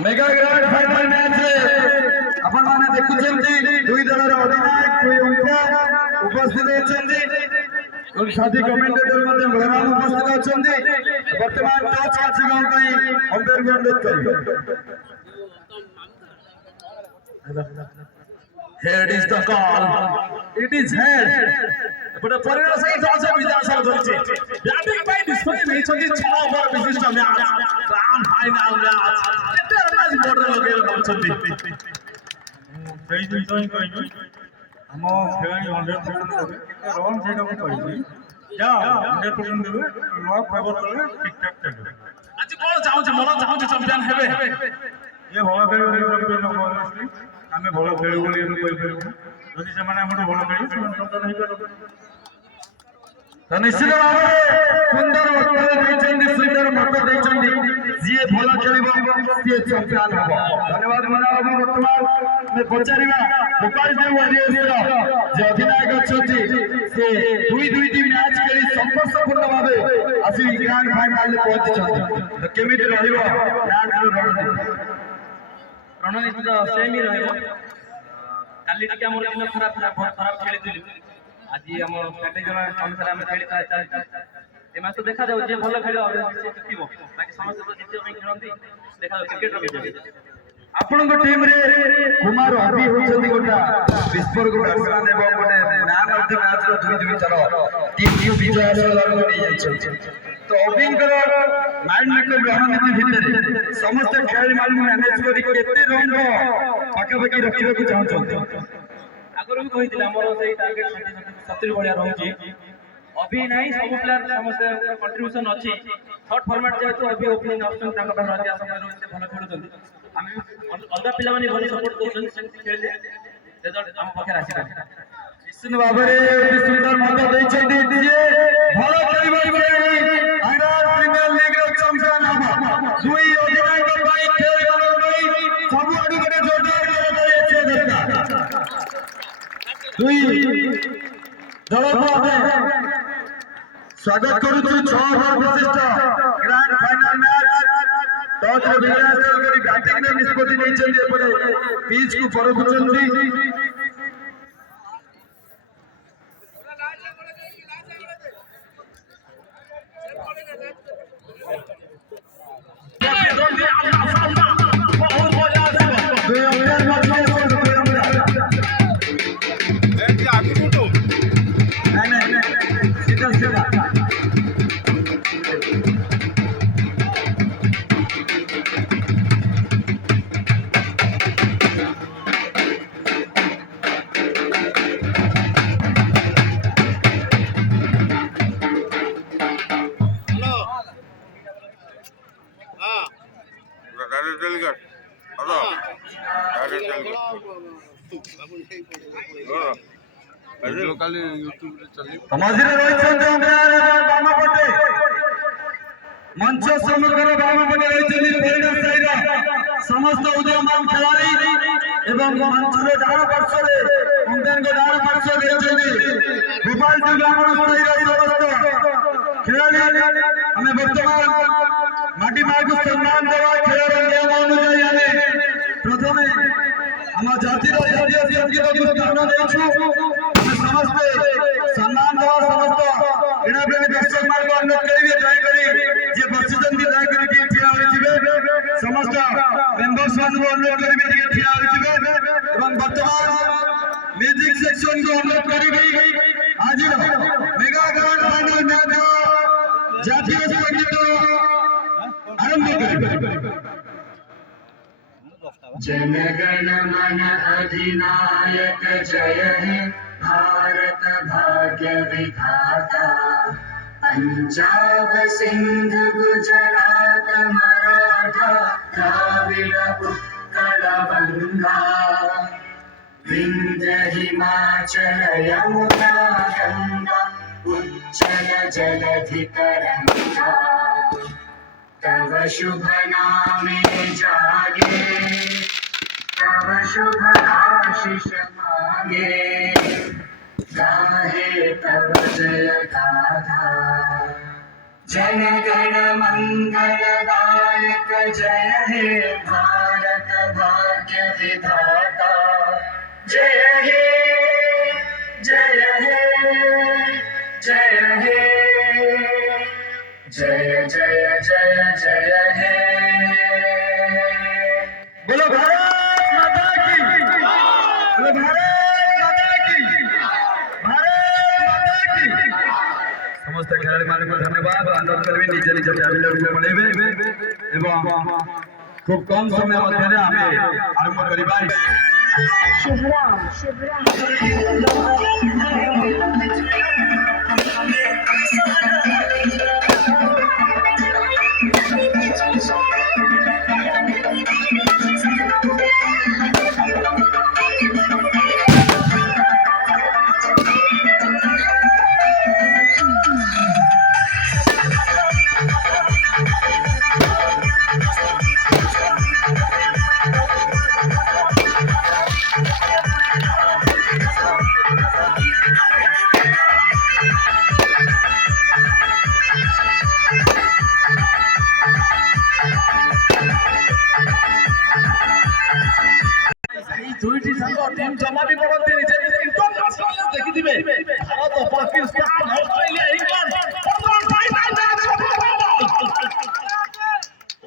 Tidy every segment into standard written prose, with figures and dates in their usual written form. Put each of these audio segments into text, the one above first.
Mega grand final match आपण माने देखुछन्ती दुई दलर अधिनायक दुई अंपायर उपस्थित होछन्ती और साथी कमेंटेटर मध्ये बलराम उपस्थित होछन्ती वर्तमान टॉस कार्यक्रम पई अंपायर को अनुरोध करियो head is the call it is head but परिवार सही टॉस विधानसभा करছে ব্যাটিং পাই নিষ্পত্তি নেইছন্তি 6 ওভার বিশিষ্ট ম্যাচ গ্রান্ড ফাইনাল ম্যাচ কেতে ম্যাচ বর্ডর লগে ভাবছন্তি ସେଇ ଜିନିଷ ହିଁ କହିବି ଆମ ଖେଳାଳି 100% ଦେବେ ରନ୍ ସେଇଟା ମୁଁ କହିବି ଯାଅ 100% ଦେବେ ଲକ୍ ଫେଭର କଲେ ଠିକ୍ ଠାକ୍ ଚାଲିବ ଆଜି କଣ ଚାହୁଁଛି ମନ ଚାହୁଁଛି ଚମ୍ପିଆନ ହେବେ ଏ ଭଲ ଖେଳିବ ଚମ୍ପିଆନ ହବ ଆମେ ଭଲ ଖେଳିବୁ ବୋଲି କହିପାରିବୁ ଯଦି ସେମାନେ ଆମଠୁ ଭଲ ଖେଳିବେ ସେମାନେ ଚମ୍ପିଆନ ହେଇପାରିବେ ତ ନିଶ୍ଚିତ ଭାବରେ ସୁନ୍ଦର ଉତ୍ତର ଦେଇଛନ୍ତି ସୁନ୍ଦର ମତ ଦେଇଛନ୍ତି ଯିଏ ଭଲ ଖେଳିବ ସିଏ ଚମ୍ପିଆନ ହବ ଧନ୍ୟବାଦ ମନାବାବୁ ବର୍ତ୍ତମାନ ଆମେ ପଚାରିବା ଗୋପାଳ ଦେବ ୱାରିୟର୍ସର ଯେ ଅଧିନାୟକ ଅଛନ୍ତି ସେ ଦୁଇଟି ମ୍ୟାଚ୍ ଖେଳି ସଂଘର୍ଷପୂର୍ଣ୍ଣ ଭାବେ ଆସି ଗ୍ରାଣ୍ଡ ଫାଇନାଲରେ ପହଞ୍ଚିଛନ୍ତି ତ କେମିତି ରହିବ ମ୍ୟାଚର ରଣନୀତି ତ ସେମ୍ ହିଁ ରହିବ କାଲି ଟିକେ ଆମର ଦିନ ଖରାପ ଥିଲା ବହୁତ ଖରାପ ଖେଳିଥିଲୁ ଆଜି ଆମ ଷ୍ଟ୍ରାଟେଜି ଅନୁସାରେ ଆମେ ଖେଳି ଚାଲିଛୁ ଏ ମ୍ୟାଚ୍ ତ ଦେଖାଯାଉ ଯିଏ ଭଲ ଖେଳିବ ଜିତିବ ବାକି ସମସ୍ତେ ତ ଜିତିବା ପାଇଁ ଖେଳନ୍ତି ଦେଖାଯାଉ କ୍ରିକେଟର ବିଜୟ ଆପଣଙ୍କ ଟିମରେ କୁମାର ଅଭି ହେଉଛନ୍ତି ଗୋଟେ ବିସ୍ଫୋରକ ବ୍ୟାଟ୍ସମ୍ୟାନ୍ ଏବଂ ଗୋଟେ ମ୍ୟାନ୍ ଅଫ୍ ଦି ମ୍ୟାଚ୍ର ଦୁଇ ଥର ଟିମ୍ ବିଜୟର ନେଇଯାଇଛନ୍ତି ତ ଅଭିଙ୍କର ମାଇଣ୍ଡ ମେକଅପ୍ ରଣନୀତି ଭିତରେ ସମସ୍ତେ ଖେଳାଳିମାନଙ୍କୁ ମ୍ୟାନେଜ କରି କେତେ ରନ୍ର ପାଖାପାଖି ରଖିବାକୁ ଚାହୁଁଛନ୍ତି ଆଗରୁ ବି କହିଥିଲେ ଆମର ସେଇ ଟାର୍ଗେଟ 70 ଭଳିଆ ରହୁଛି ଅଭି ନାହିଁ ସବୁ ପ୍ଲେୟାର ସମସ୍ତେ କଣ୍ଟ୍ରିବ୍ୟୁସନ ଅଛି ଥର୍ଡ ଫର୍ମାଟ ଯେହେତୁ ଅଭି ଓପନିଂ ଅପସନ ତାଙ୍କ ପାଖରେ ଅଧିକା ସମୟ ରହୁଛି ଭଲ ଖେଳୁଛନ୍ତି ଆମେ ଅଲଗା ପିଲାମାନେ ଭଲ ସପୋର୍ଟ କରୁଛନ୍ତି ସେମିତି ଖେଳିଲେ ରେଜଲ୍ଟ ଆମ ପାଖରେ ଆସିଲା ନିଶ୍ଚିତ ଭାବରେ ସୁନ୍ଦର ମତ ଦେଇଛନ୍ତି ଯେ ଭଲ ଖେଳିପାରିବେ ହାଇଦ୍ରାବାଦ ପ୍ରିମିୟର ଲିଗ୍ର ଚମ୍ପିଆନ ହବ ଦୁଇ ଅଧିନାୟକ ପାଇଁ ଖେଳିବାର ପାଇଁ ସବୁଆଡୁ ଗୋଟେ ଜୋରଦାର କରାଯାଇଛି ଦରକାର ଦୁଇ ଦଳକୁ ଆମେ ସ୍ୱାଗତ କରୁଛୁ 6 ଓଭର ବିଶିଷ୍ଟ ଗ୍ରାଣ୍ଡ ଫାଇନାଲ ମ୍ୟାଚ୍ ଟସ୍ରେ ବିଜୟ ହାସଲ କରି ବ୍ୟାଟିଂରେ ନିଷ୍ପତ୍ତି ନେଇଛନ୍ତି ଏପଟେ ପିଚ୍କୁ ପରଖୁଛନ୍ତି ମଝିରେ ରହିଛନ୍ତି ବାମପଟେ ମଞ୍ଚ ସମ୍ମୁଖରେ ବାମପଟେ ରହିଛନ୍ତି ପରିଣା ସାହିର ସମସ୍ତ ଉଦୀୟମାନ ଖେଳାଳି ଏବଂ ମଞ୍ଚରେ ଡାହାଣ ପାର୍ଶ୍ୱରେ ଅମ୍ପାୟାରଙ୍କ ଡାହାଣ ପାର୍ଶ୍ୱରେ ରହିଛନ୍ତି ଗୋପାଳ ବ୍ରାହ୍ମଣ ସାହିର ସମସ୍ତ ଖେଳାଳି ଆମେ ବର୍ତ୍ତମାନ ମାଟି ମାକୁ ସମ୍ମାନ ଦେବା ଖେଳର ନିୟମ ଅନୁଯାୟୀ ଆମେ ପ୍ରଥମେ ଆମ ଜାତିର ଜାତୀୟ ସଙ୍ଗୀତକୁ ସ୍ଥାନ ଦେଇଛୁ ଆମେ ସମସ୍ତେ ସମ୍ମାନ ଦେବା ସମସ୍ତ କ୍ରୀଡ଼ାପ୍ରେମୀ ଦର୍ଶକମାନଙ୍କୁ ଅନୁରୋଧ କରିବେ ଦୟାକରି ଯିଏ ବସିଛନ୍ତି ଦୟାକରି ଟିକେ ଠିଆ ହୋଇଯିବେ ସମସ୍ତ ମେମ୍ବର୍ସ ମାନଙ୍କୁ ଅନୁରୋଧ କରିବେ ଟିକେ ଠିଆ ହୋଇଯିବେ ଏବଂ ବର୍ତ୍ତମାନ ମ୍ୟୁଜିକ ସେକ୍ସନକୁ ଅନୁରୋଧ କରିବି ଆଜିର ମେଗା ଗ୍ରାଣ୍ଡ ଫାଇନାଲ ମ୍ୟାଚ୍ ଜାତୀୟ ସଙ୍ଗୀତ आरंभ जन गण मन अधिनायक जय हे भारत भाग्य विधाता पंजाब सिंध गुजरात मराठा द्राविड़ उत्कल गंगा विंध्य हिमाचल यमुना गंगा उच्चल जलधि तरंगा तव शुभ नामे जागे तव शुभ आशीष मांगे गाहे तव जय गाथा जन गण मंगलदायक जय हे भारत भाग्य विधाता जय हे जय हे जय हे जय जय जय जय हे बोलो भारत माता की, बोलो भारत माता की, भारत माता की। समस्त खेलाड़ी मान को धन्यवाद आनंद करबी निज निज टैबलेट को पढेबे एवं खूब कम समय मध्य आमे आरंभ करिबा। शिवराम शिवराम দুইটি সংঘ টিম জমাবি পড়তে যে ইন্টারন্যাশনাল দেখিদিবে ভারত পাকিস্তান অস্ট্রেলিয়া ইংল্যান্ড বর্তমান ফাইনাল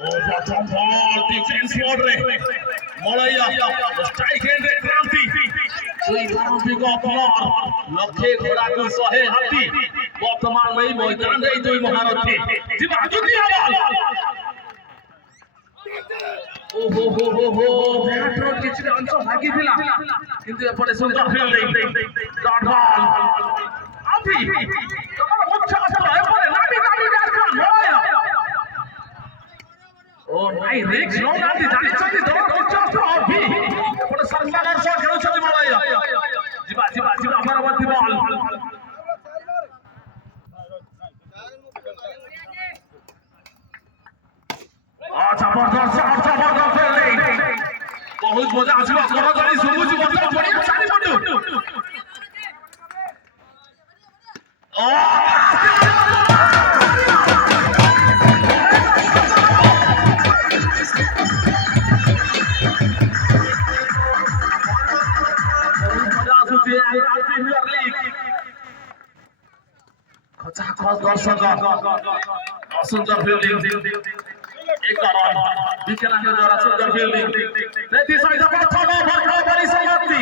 ও প্রথম ball defence মোডরে Malaya strike and ক্রান্তি দুই প্রারম্ভিক অপলর লক্ষ্যে ঘোড়াକୁ 100 হাতি বর্তমান এই ময়দানে এই দুই মহারথী জিবা দ্বিতীয় বল ओहो हो हो बैटर किछ अंश भागी थिला किंतु एपटे सुंदर फील्डिंग डॉट बॉल अभी तमर मुख्य अस्त्र एपटे नाटी नाटी जाखन होया ओ नाइ रिक्स नो नाटी जानि छथि तमर मुख्य अस्त्र अभी एपटे सरकार सह खेलु छथि मलया जिबा जिबा जिबा परवर्ती बॉल जबरदस्त फील्डिंग बहुत मजा आसिबा कर जानी सुबुजी बच्चा पड़िया सारी पटु ओ मजा आसुची प्रीमियर लीग खचा खच दर्शक सुंदर फील्डिंग एक रन विकेट द्वारा सुंदर फील्डिंग नेती सहित प्रथम ओभर परिसमाप्ति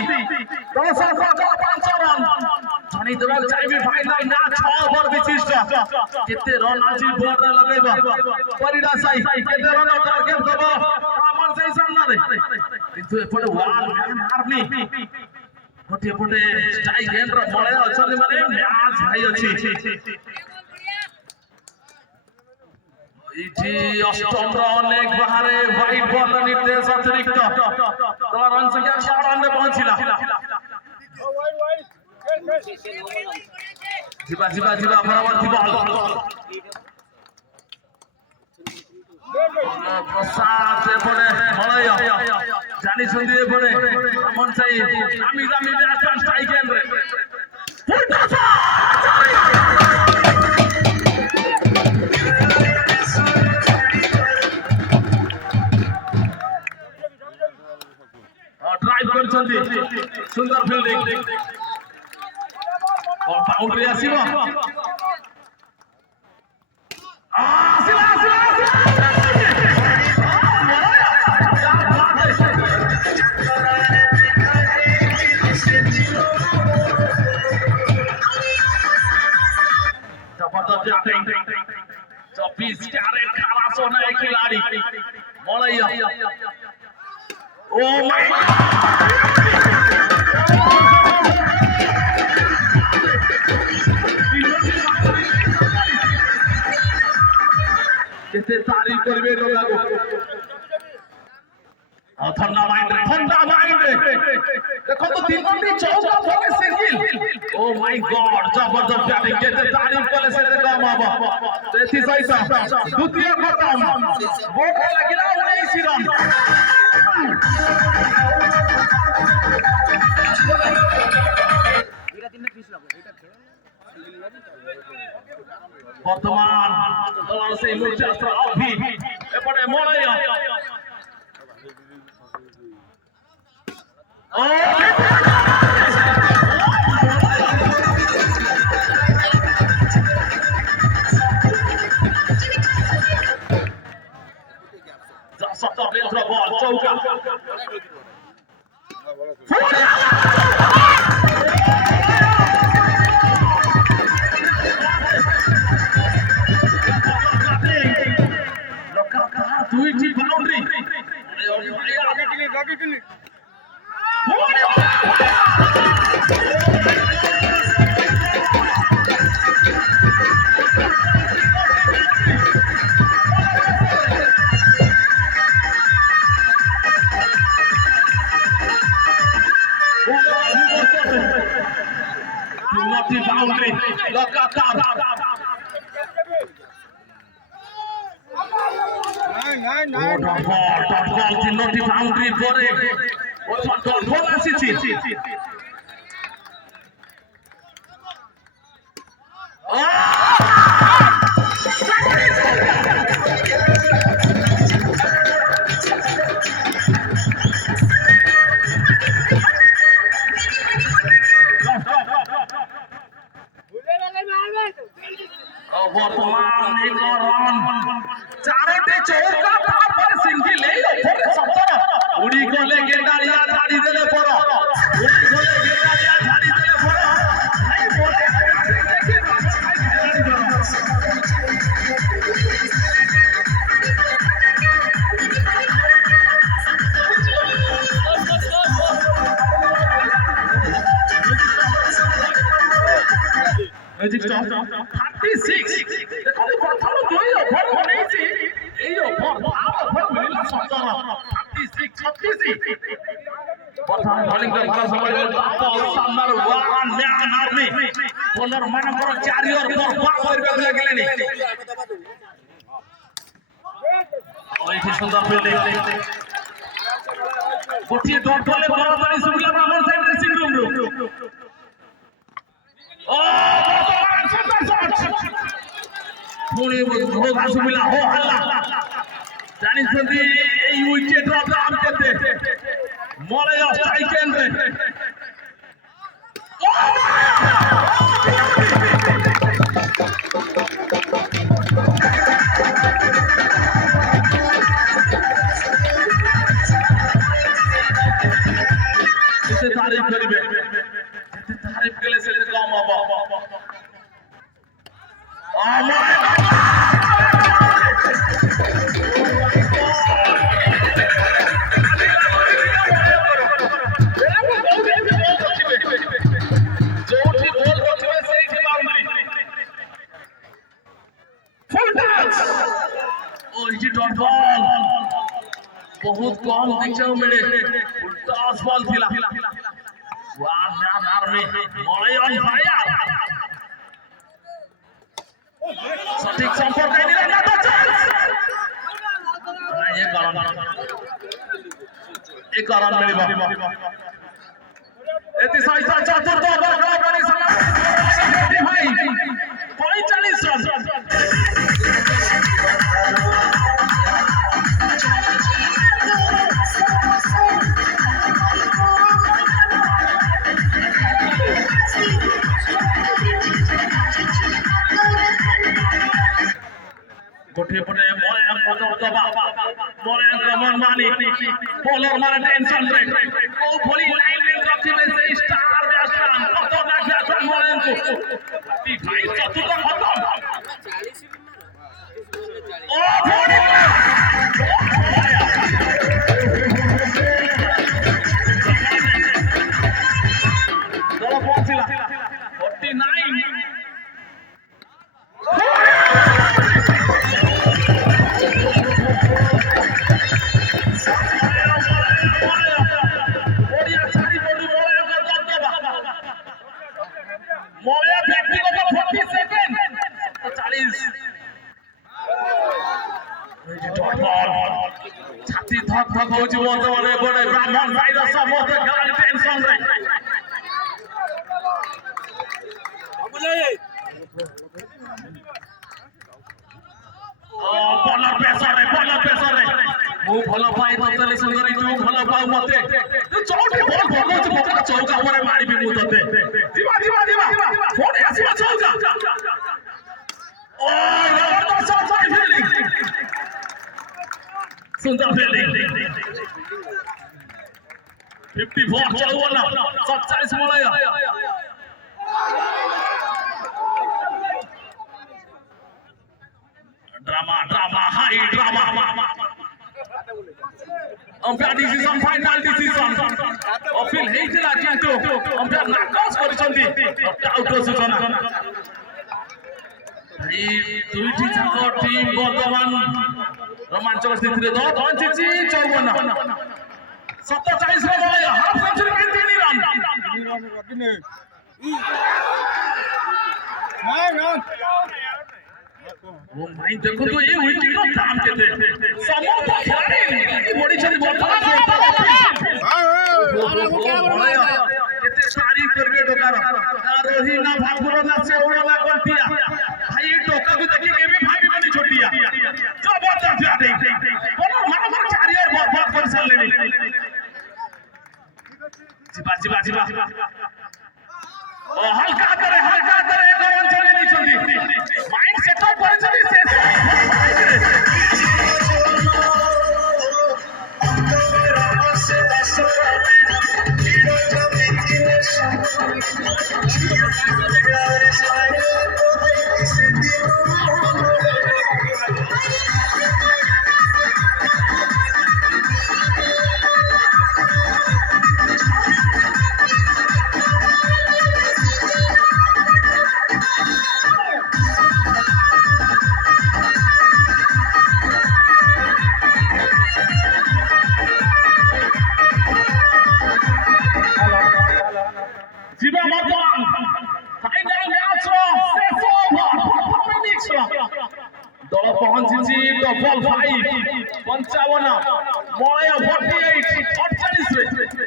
10 5 रन धनी देवाल चाहिए फाइनल मैच 6 ओभर विशिष्ट केते रन आज बोर्ड रे लगेबा परिडा साई केते रन टार्गेट दबो रामन साई सामने रे किंतु एपटे वाल मैन आर्मी गोटे पटे स्ट्राइक एंड रो मळे अछन माने मैच भाई अछि इठी अष्टम अनेक बाहरे व्हाइट बॉल निर्देश अतिरिक्त रन संख्या 6 में पहुंचिला जिबा जिबा जिबा परवर्ती बॉल प्रसाद एपटे मलया जानी छंदी एपटे रामन साई दामी दामी बैट्समैन स्ट्राइक एंड रे सुंदर फील्डिंग और बाउंड्री आसीबो आसीला आसीला जबरदस्त बैटिंग 24 कैरेट खारा सोना एक खिलाड़ी मलया ओ माय केते तारीफ करबे लोगागो ठंडा माइंड रे देखो तो तीनोटी चौका फले सिंगल ओ माय गॉड जबरदस्त बैटिंग केते तारीफ करे से कम हबो तेथि सहित द्वितीय खत्म भोक लागिला 19 रन एटा 3 में 20 लागो एटा खेल বর্তমান দলের সেই মুখ্যস্ত্র অভি এপটে মলয় বল চৌকা দুইটি বাউন্ডারি বাউন্ডারি লগাতার তিনটি বাউন্ডারি পরে বল আসিছি বর্তমান চারটি চৌকা তারপরে সিঙ্গি লেই ওপরে সত্তর উড়ি গলে গেন্ডারিয়া ঝাড়ি দেলে পড় উড়ি গলে গেন্ডারিয়া ঝাড়ি দেলে পড় এই বলে ম্যাজিক স্টপ 36 দেখো প্রথম দুই ওভার বনেছি এই ওভার ওভার মিলা 17 36 36 প্রথম বোলিং রে ভালো সময় বল সামনার ওয়ান ম্যান আর্মি বোলার মানଙ୍କର ক্যারিয়ার বরবাদ করবে লাগলেনি ওইটি সুন্দর ফিল্ডিং গোটিয়ে ডট বলে বরাবরই শুনলা ব্রাহ্মণ সাইড ড্রেসিং রুম পুଣି ଘୋଘା ଶୁଭିଲା ହୋ ହଲ୍ଲା ଜାଣିଛନ୍ତି ଏଇ ୱିକେଟର ଦାମ କେତେ ମଳୟ ଷ୍ଟ୍ରାଇକ୍ ଏଣ୍ଡରେ କେତେ ତାରିଫ କରିବେ ଯେତେ ତାରିଫ କଲେ ସେତେ କମ ହବ बहुत कम देखने को मिले टॉस बॉल थिला वाह मैन आर्मी मलयन फायर सटीक संपर्क नहीं रहना तो चांस ना ये कारण मिलिबा एति साइसा चतुर्थ ओवर बराबरी समाप्त भाई 45 रन गोटे पटे मलयन दबा मलयन मन मानी बॉलर माने टेंशन रे को भली लाइन में रखिबे से स्टार बैट्समैन खतरनाक बैट्समैन मलयन को भाई चतुर्थ खत्म ओ भोड़ी दल पहुंचला 49 मलया व्यक्तिगत 40 सेकंड 40 छाती धक धक होची वर्तमान बड़े ब्राह्मण साइड समस्त खेलाड़ी टेंशन रे বলার পেছনে ମୁଁ ଭଲ ପାଏ ତତେ ସୁନ୍ଦରୀ ତୁ ଭଲ ପାଉ ମତେ ତୁ ଚଉଠି ବଲ ପକଉଛୁ ପକା ଚୌକା ଉପରେ ମାରିବି ମୁଁ ତତେ ଯିବା ପୁଣି ଆସିବା ଚୌକା ଓ ସୁନ୍ଦର ଫିଲ୍ଡିଂ 54 54 47 ମଳୟ drama high drama Umpire decision final decision appeal ହେଇଥିଲା କିନ୍ତୁ umpire ନାକଚ କରିଛନ୍ତି ଆଉଟ ସୂଚନା এই দুইটি ଯାକ ଟିମ୍ ବର୍ତ୍ତମାନ ରୋମାଞ୍ଚକ ସ୍ଥିତିରେ ପହଞ୍ଚିଛି 54 47 ରେ ମଳୟ ହାଫ ସେଞ୍ଚୁରୀ କି 3 ରନ୍ ଓ ଭାଇ ଦେଖନ୍ତୁ এই উইকেটର দাম কেতে ସମସ୍ତ ଖେଳାଳି ବଢିଛନ୍ତି ବର୍ତ୍ତମାନ କେତେ ତାରିଫ କରିବେ ଟୋକାର ନା ରୋହି ନା ଭାକୁର ନା ଶେଉଳ ନା କଣ୍ଟିଆ ଭାଇ এই ଟୋକାକୁ ଦେଖି କେବେ ଭାବିବନି ଛୋଟିଆ ଜବରଦସ୍ତ ବ୍ୟାଟିଂ ମାନଙ୍କର କ୍ୟାରିୟର ବର୍ବାଦ କରିସାରିଲେଣି ଯିବା ଓ ହାଲକା ହାତରେ ଏକ ରନ୍ ଚଳି ନେଇଛନ୍ତି ମାଇଣ୍ଡ ସେଟଅପ୍ କରିଛନ୍ତି ସେ দল পৌঁছিছি ডবল 5 55 মলয় 48 48 রে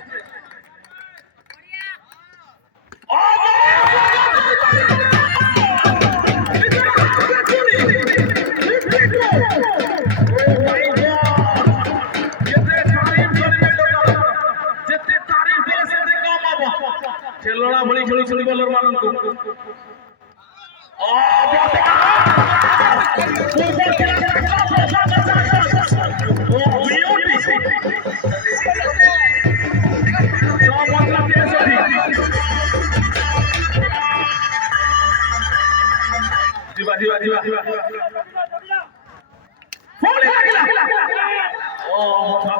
ଖେଳଣା ଭଳି ଖେଳୁଛନ୍ତି ବୋଲର ମାନଙ୍କୁ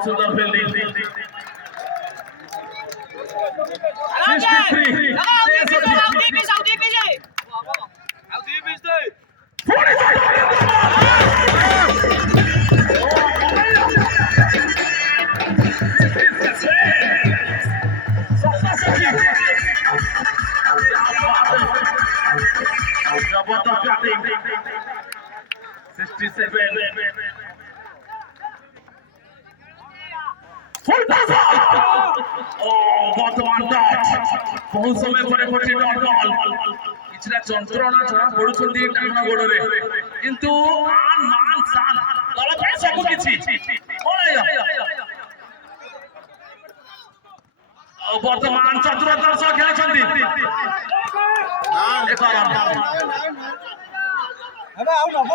সুন্দর ফিল্ডিং 67 বহু সময় পরে ঘটে ডট বল কিছুটা যন্ত্রণা জনা পড়ুଛନ୍ତି ডান গোড়রে কিন্তু মান সান দল ପାଇଁ ସବୁ କିଛି ବର୍ତ୍ତମାନ ଚତୁରତାର ସହ ଖେଳିଛନ୍ତି ଏକ ରନ୍ ଏବେ ଆଉ ନବ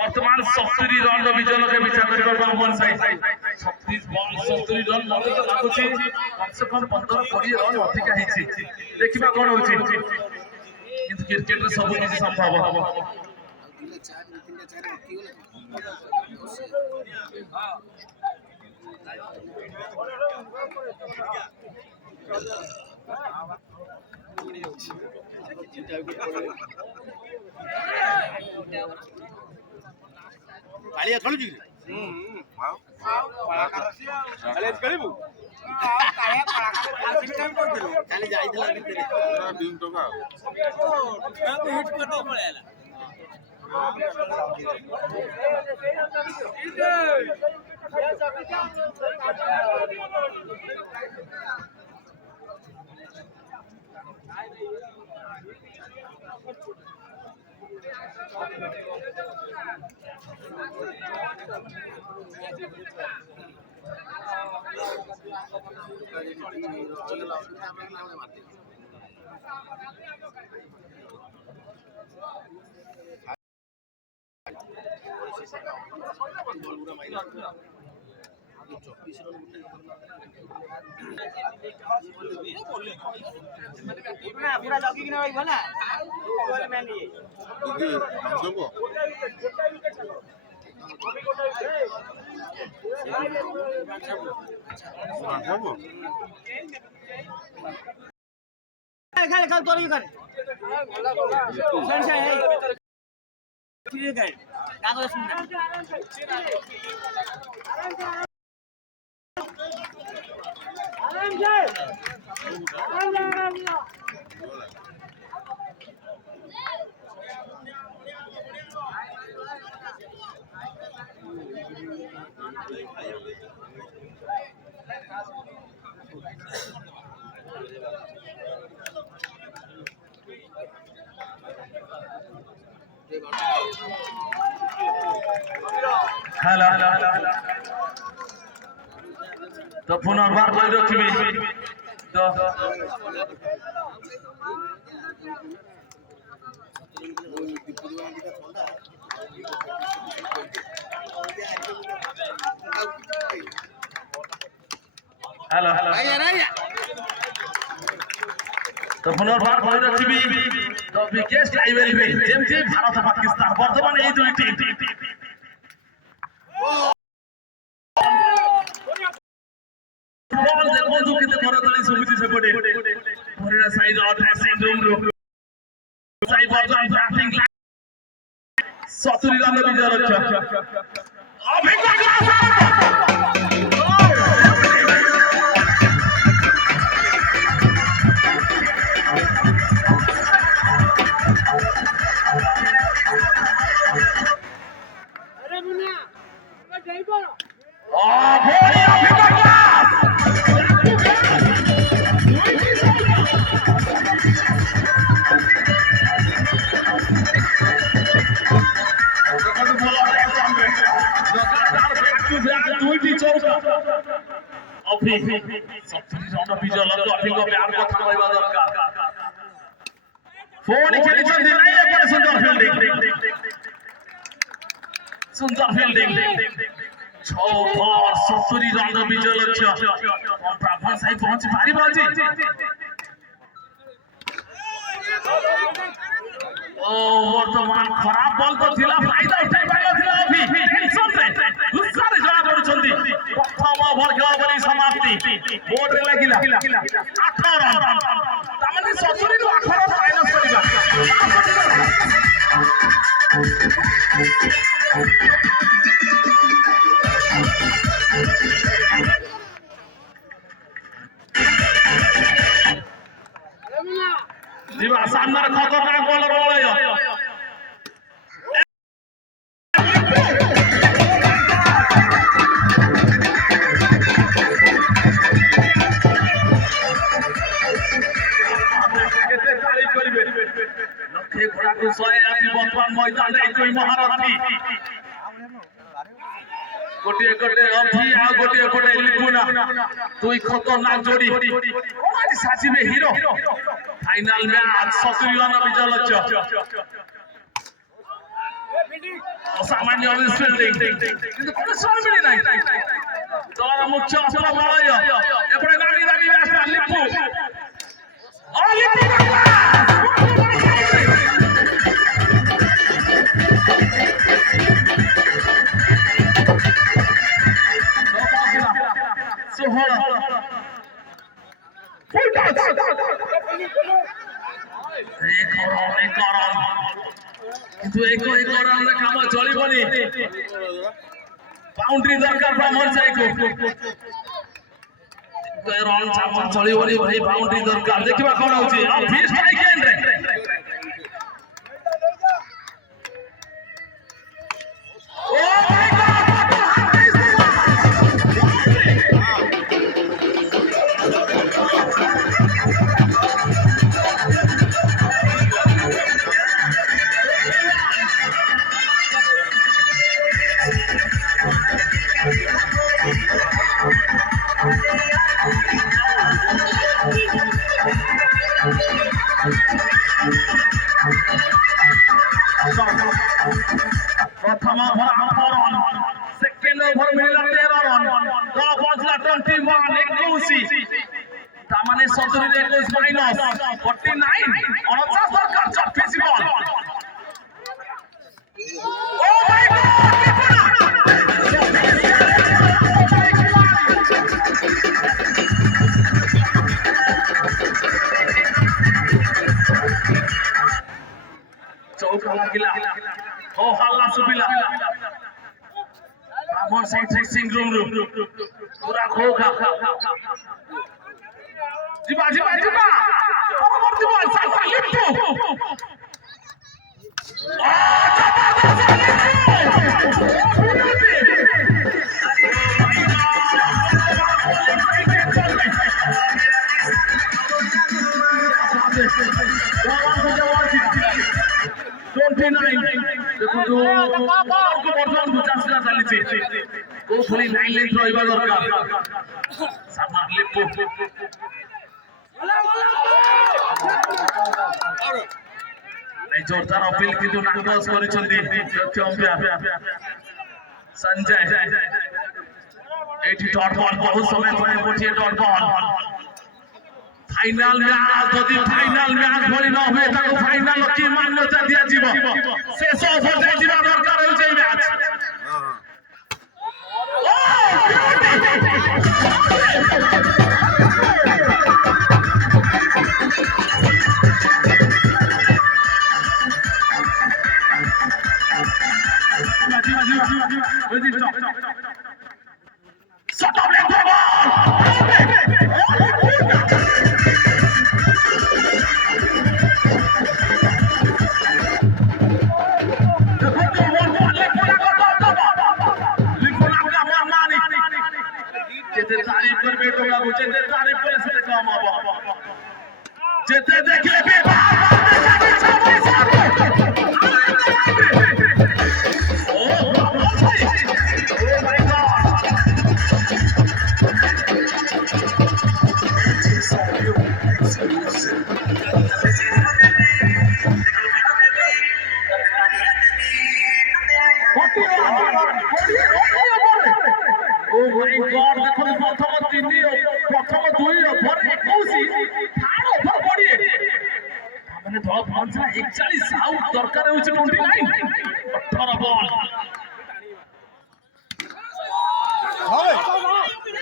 বর্তমান 70 রন বিজয় লগে বিচার করিবার বামন সাইড 36 বল 70 রন মতে তো লাগুছি কমসে কম 15 20 রন ଅଧିକା ହେଇଛି ଦେଖିବା কোন হଉଛି কিন্তু ক্রিকেটରେ ସବୁ କିଛି ସମ୍ଭବ କାଳିଆ ଖେଳୁଛି पूरा जॉकी की ना भाई बोला गोल में लिए खाली खाली तोरी कर सर है ठीक है कागज सुनना हेलो तो पुनर्बार कहि रखिबी तो हेलो तो पुनर्बार कहि रखिबी तो विकेट लाइब्रेरी में जेमती भारत पाकिस्तान वर्तमान এই দুই টিম बॉल देखो जो किते करतली सुबिति सेपटे भरेरा साइड ड्रेसिंग रूम रो साइड बॉल बैटिंग 70 रन विजय लक्ष्य अरे मुन्ना जय बोलो सुंदर फील्डिंग 70 रन विजय लक्ष्य ब्राह्मण साई पहुंच पारिबो जी ओ वर्तमान खराब बॉल तो थिला फायदा उठाई पाइला थिला अभी टेंशन रे गुस्सा रे जଣା पडुछंती प्रथम ओवर खेल बनी समाप्ति बोर्ड रे लागिला 8 रन तामाने 70 रु 8 रन माइनस करिबा जीवा सामने खतरनाक बॉलर बोलायो केते ताली करिवे लखे घोड़ा को 180 वर्तमान मैदान रे कोई महारथी गोटे गोटे अभी आ गोटे गोटे लिपुना दुई खतरनाक जोड़ी आज साजिबे हीरो फाइनल मैच 70 रन विजय लक्ष्य सामान्य फील्डिंग কিন্তু কোনো সল মিলি নাই দল মুখ্য আসলে বলায় এপরে নামি নামি ব্যাটসম্যান লিপু सोहर एक रन কিন্তু एक रन रे काम चलिबनी बाउंड्री दरकार ब्राह्मण साई को ରନ୍ ଚାମଚ ଚଳିବନି ଭାଇ ବାଉଣ୍ଡ୍ରି ଦରକାର ଦେଖିବା କଣ ହଉଛି ଫ୍ରି ଷ୍ଟ୍ରାଇକ୍ ଏଣ୍ଡ प्रथम ओवर 8 रन सेकेंड ओवर मिला 13 रन दल पहुंचला 21 तामाने 70 रे 21 माइनस 49 49 दरकार 24 बॉल ओ माय चौका लागिला ओ हल्ला सुबिला আমার সাইড ড্রেসিং রুম পুরা খোখা জিবা জিবা জিবা পরবর্তী বল সাইফা লিপ্টু जोरदार अपील किंतु नाकच କରିଛନ୍ତି संजय एठी डॉट बॉल बहुत समय पर गोटिए डॉट बॉल फाइनल मैच যদি ফাইনাল ম্যাচ ভরি ন হয় তাকে ফাইনাল কি মান্যতা দিয়া দিব শেষ ওভার দিয়ে দিবা দরকার হইছে এই ম্যাচ যেতে দেখলে दरकार हो 29 18 बॉल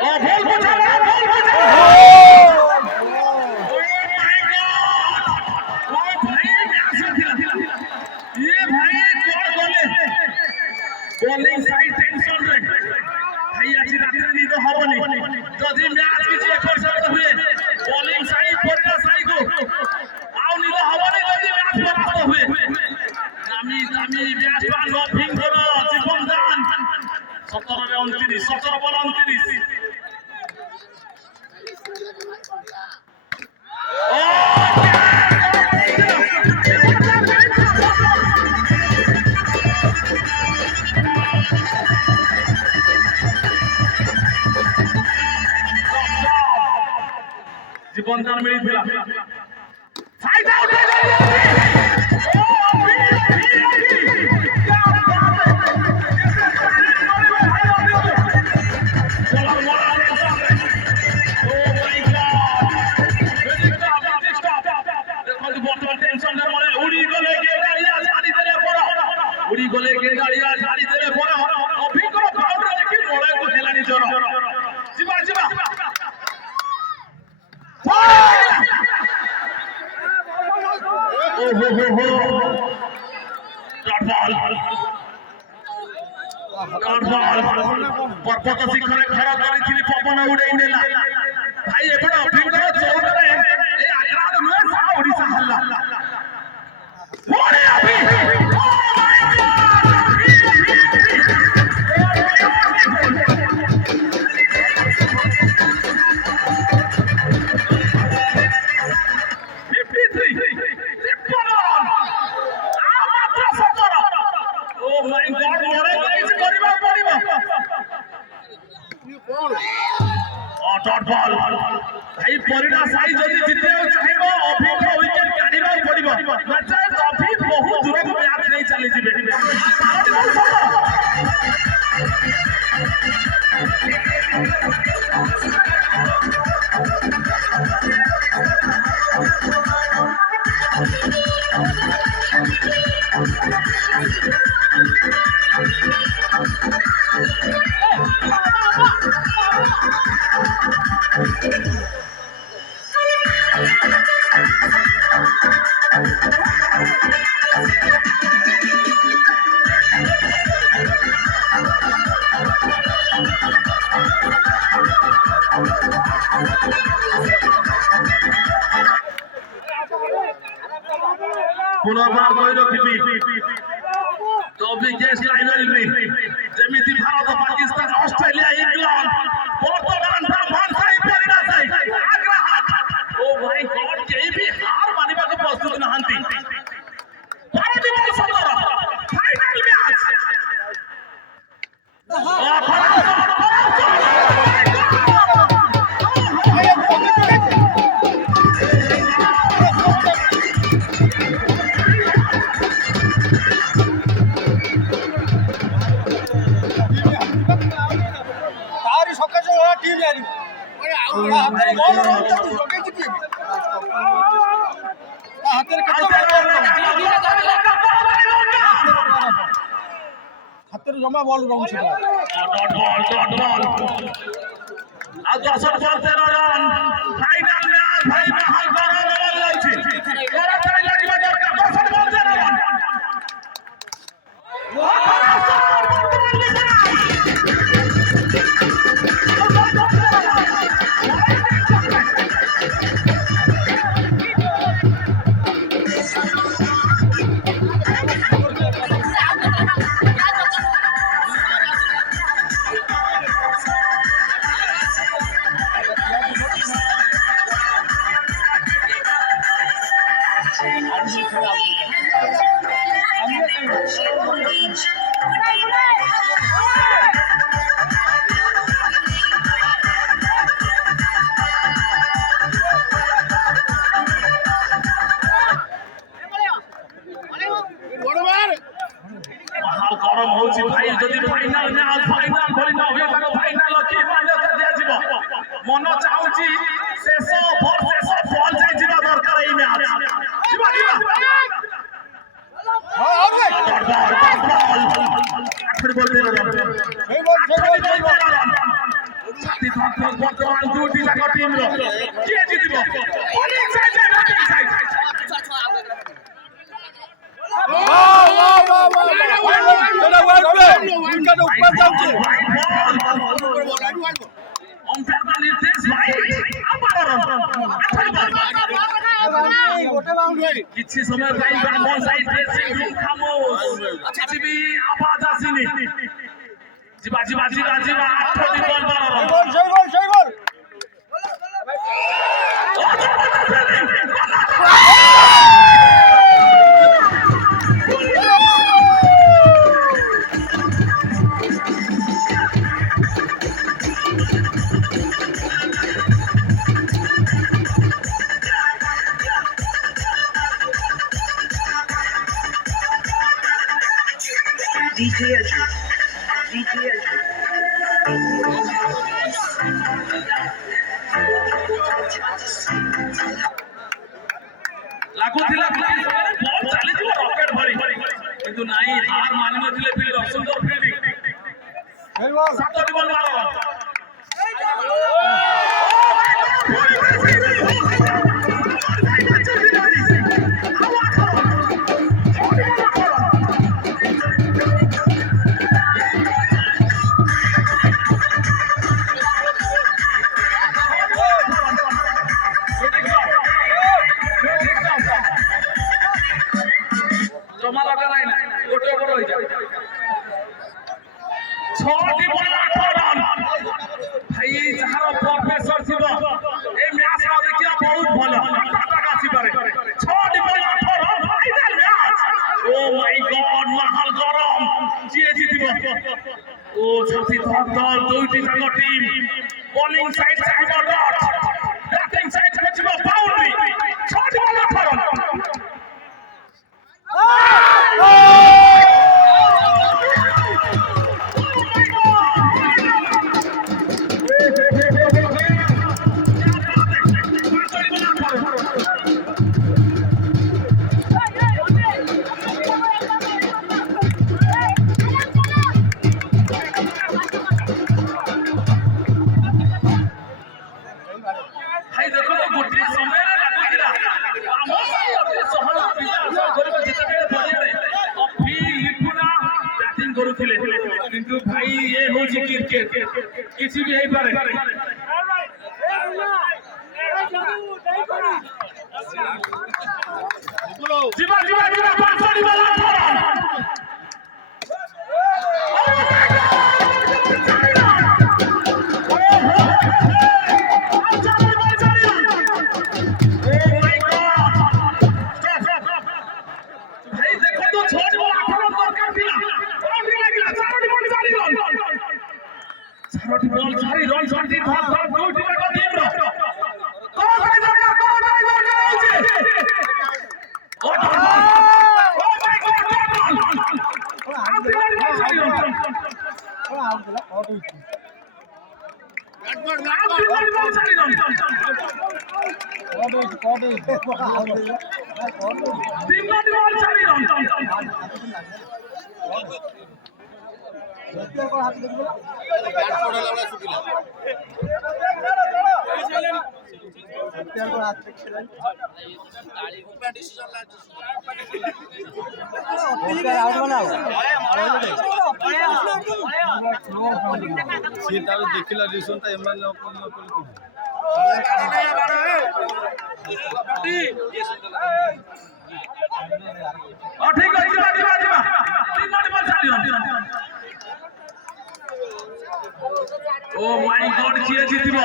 बॉल बचा ये भाई गोल बोले बॉलिंग साइड टेंशन रे भाई आज रात रे निद हबनी जदी मैच किछि एकर साथ हुए बॉलिंग साइड पड़ना साइड को आउ निद हबनी जदी मैच परास्त हुए दामी दामी बैट्समैन लभिंग करो जीवन दान 17 रे 29 17 बॉल 29 जीवन दान मिलिथिला फाइट आउट गले के गाड़िया झाड़ी देले पर अभिकर बाउंड्री देखि मोळे को हेलानी जोर जीवा जीवा ओ हो डॉट बॉल पर्वत शिखरे खड़ा करिथिली पवन उड़ै नेला ଭାଇ ଏପଟେ ଅଫିସର ଚୌକରେ ଏ ଆଗ୍ରାଦ ନୁହେଁ ସାରା ଓଡ଼ିଶା ହଲ୍ଲା ପୁଣି ଅଭି भाई परिणा साई जदि जितिବାକୁ ଚାହିଁବ ଅଭିଙ୍କ ୱିକେଟ କାଢିବାକୁ ପଡିବ ନଚେତ ଅଭି ବହୁତ ଦୂରକୁ ମ୍ୟାଚ୍ ନେଇ ଚାଲିଯିବେ पुनर्बार कही रखी तो विकेट लाइब्रेरी जमीती भारत पाकिस्तान ऑस्ट्रेलिया इंग्लैंड पोर्तुगाल ब्राह्मण साई परिणा साई आग्रहात ओ भाई गॉड केही भी हार मानिबा को प्रस्तुत नहंती भारतीय बॉल सदर फाइनल मैच ହାତରେ ଜମା ବଲ ରହୁଛି डॉट बॉल आ 10 बॉल 13 रन फाइनल मैच भाई महल गरम बॉल लाउछि गरम चाइ लागिबा दरकार 10 बॉल 13 रन महल गरम होछि भाई जदि फाइनल मैच फाइनल भली न होय त फाइनल की मान्यता दिया जिवो मन चाहूची शेष ओभर शेष बॉल जाय जिबा दरकार एई मैच जिबा आखिरी बॉल दे रहा छाती धक वर्तमान दुटी जाक टीम रो के जितिबो ओली साइड किसी समय ब्राह्मण साइड ड्रेसिंग रूम खामोश किसी भी आवाज आसीनी जिबा जिबा जिबा जिबा 8 टी बॉल 12 रन ଲାଗୁଥିଲା ବଲ୍ ଚାଲିଯିବ ରକେଟ ଭଳି କିନ୍ତୁ ନାଇଁ ହାର ମାନି ନଥିଲେ ଫିଲ୍ଡର ସୁନ୍ଦର ଫିଲ୍ଡିଂ 7 ଟି ବଲ୍ 12 ରନ୍ দল দুইটি যাক team bowling side Sahib dot batting side Sahib boundary shot বল 18 ভাই দেখো তো গোটিয়ে সময় লাগুଥିଲା আমার অতি সহজ বিଚାর কৰিব যেতেବେଳେ ପଡ଼ିଆରେ ଅଫି ଲିପୁନା ବ୍ୟାଟିଂ କରୁଥିଲେ କିନ୍ତୁ ଭାଇ ଏ ହେଉଛି କ୍ରିକେଟ କିଛି ବି ହେଇପାରେ ଯିବା ଯିବା ଯିବା ବାସଡ଼ି ବାଲା বল সারি রন সঞ্চিত ভাগ ভাগ দুটি যাক টিমর কোন সাইড দরকার হচ্ছে ও মাই গড ଦେଖିଲା ରିସନ୍ ଟା ଏମାନେ ठीक है ଯିବା ଯିବା ଯିବା ତିନୋଟି ବଲ୍ ଛାଡ଼ିବ ଓ ମାଇ ଗଡ୍ କିଏ ଜିତିବ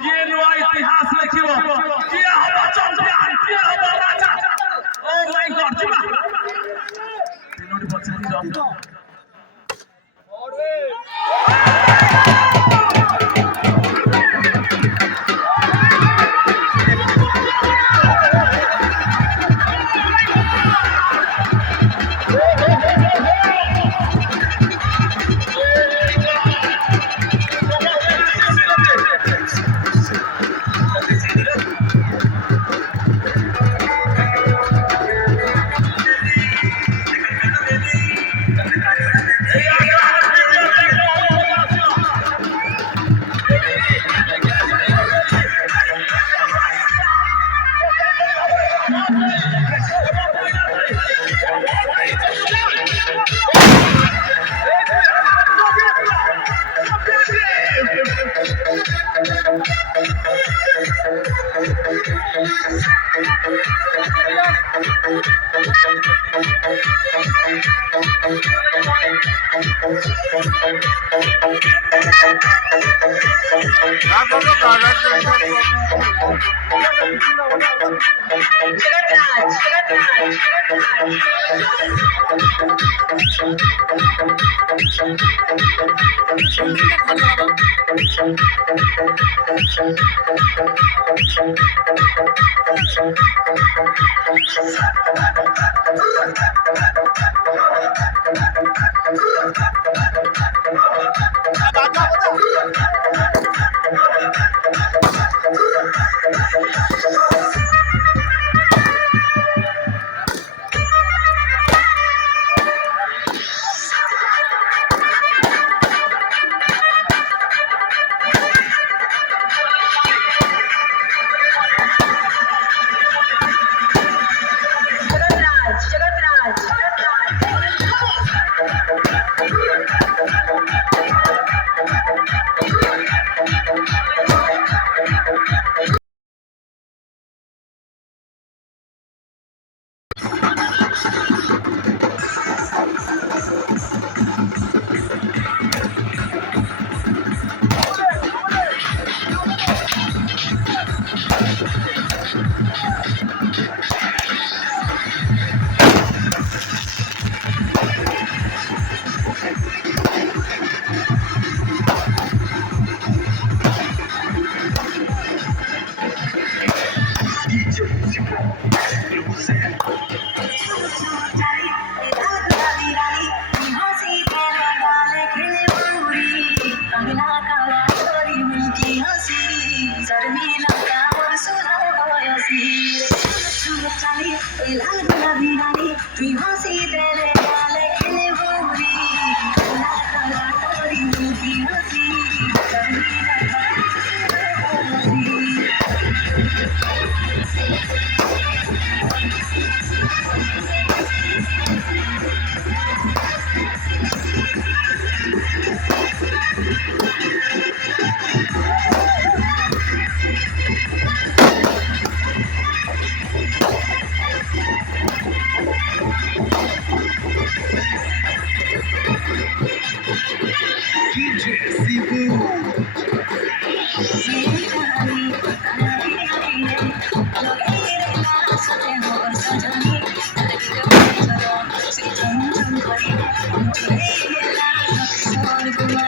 କିଏ ନୂଆ ଇତିହାସ ଲେଖିବ କିଏ ହବ ଚମ୍ପିଆନ କିଏ ହବ ରାଜା ଓ ମାଇ ଗଡ୍ ଯିବା ତିନୋଟି ବଲ୍ ଛାଡ଼ିବ নীলা কামর সুরা বয়সী চুমুক চালি ওই লাল গোলাপি গানি তুই হাসি দেলে গালে খেলে ভরি কালা কালা তোরি মুখি হাসি নীলা কামর সুরা বয়সী